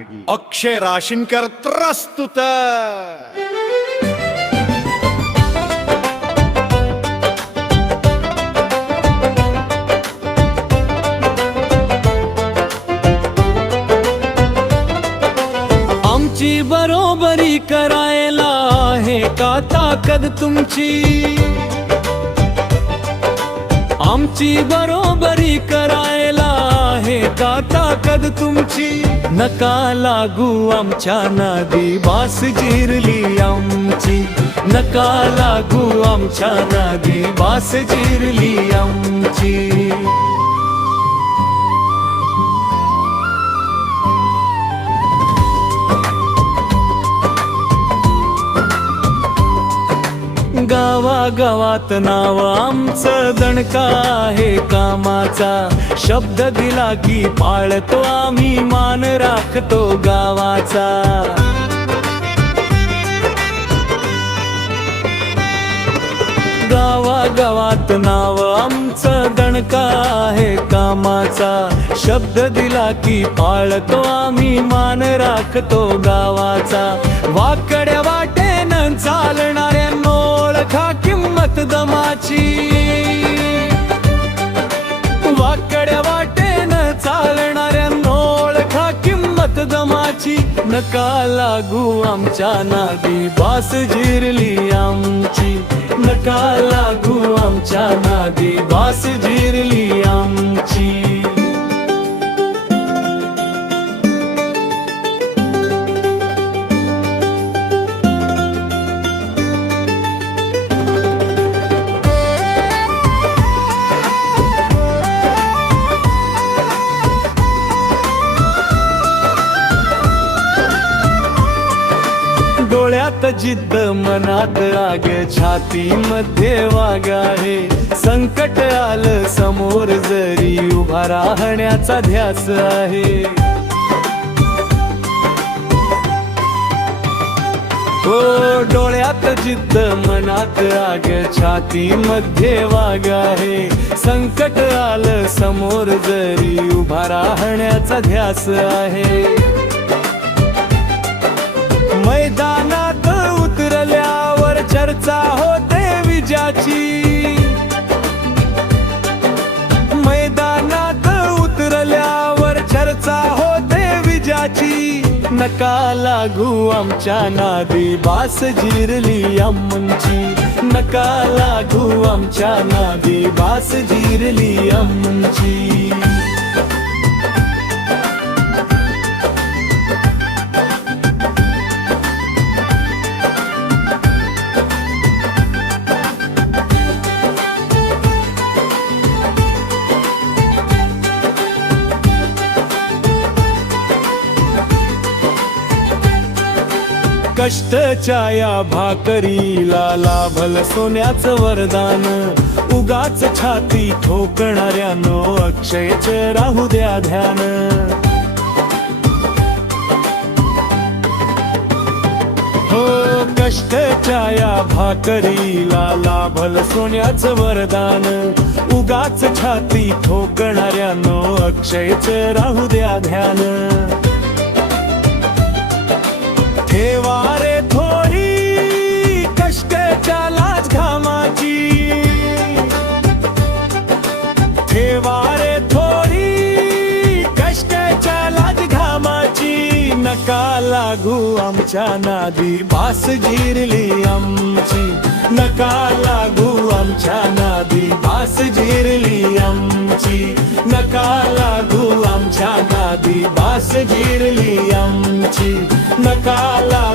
अक्षय राशीनकर प्रस्तुत आमची बरोबरी करायला आहे का ताकद तुमची? आमची बरोबरी करायला आहे का ताकद तुमची? नका लागू आमच्या नादी, बास जिरली आमची. नका लागू आमच्या नादी, बास जिरली आमची. गावागावात नाव आमचं दणका आहे कामाचा. शब्द दिला की पाळतो आम्ही, मान राखतो गावाचा. गावागावात नाव आमचं दणका आहे कामाचा. शब्द दिला की पाळतो आम्ही, मान राखतो गावाचा. वाकड्या वाटेनं चालणाऱ्यांनो ओळखा किंमत दमाची. वाकड्या वाटेनं चालणाऱ्यांनो ओळखा किंमत दमाची. नका लागू आमच्या नादी, बास जिरली आमची. नका लागू आमच्या नादी, बास जिरली आमची. डोळ्यात जिद्द, मनात राग, छातीमध्ये वाग आहे. संकट आलं समोर जरी उभा राहण्याचा ध्यास आहे. हो, डोळ्यात जिद्द, मनात राग, छातीमध्ये वाग आहे. संकट आलं समोर जरी उभा राहण्याचा ध्यास आहे. मैदानात उतरल्यावर चर्चा होते विजयाची. मैदानात उतरल्यावर चर्चा होते विजयाची. नका लागू आमच्या नादी, बास जिरली आमची. नका लागू आमच्या नादी, बास जिरली आमची. कष्टाच्या या भाकरीला लाभल सोन्याचं वरदान. उगाच छाती ठोकणाऱ्यानो अक्षयच राहू द्या ध्यान. हो, कष्टाच्या या भाकरीला लाभल सोन्याचं वरदान. उगाच छाती ठोकणाऱ्यानो अक्षयच राहू द्या ध्यान. ठेवा रे थोडी कष्टाच्या लाज घामाची. ठेवा रे थोडी कष्टाच्या लाज घामाची. नका लागू आमच्या नादी, बास जिरली आमची. नका लागू आमच्या नादी, बास जिरली आमची. नका लागू आमच्या नादी, बास जिरली आमची. नका लागू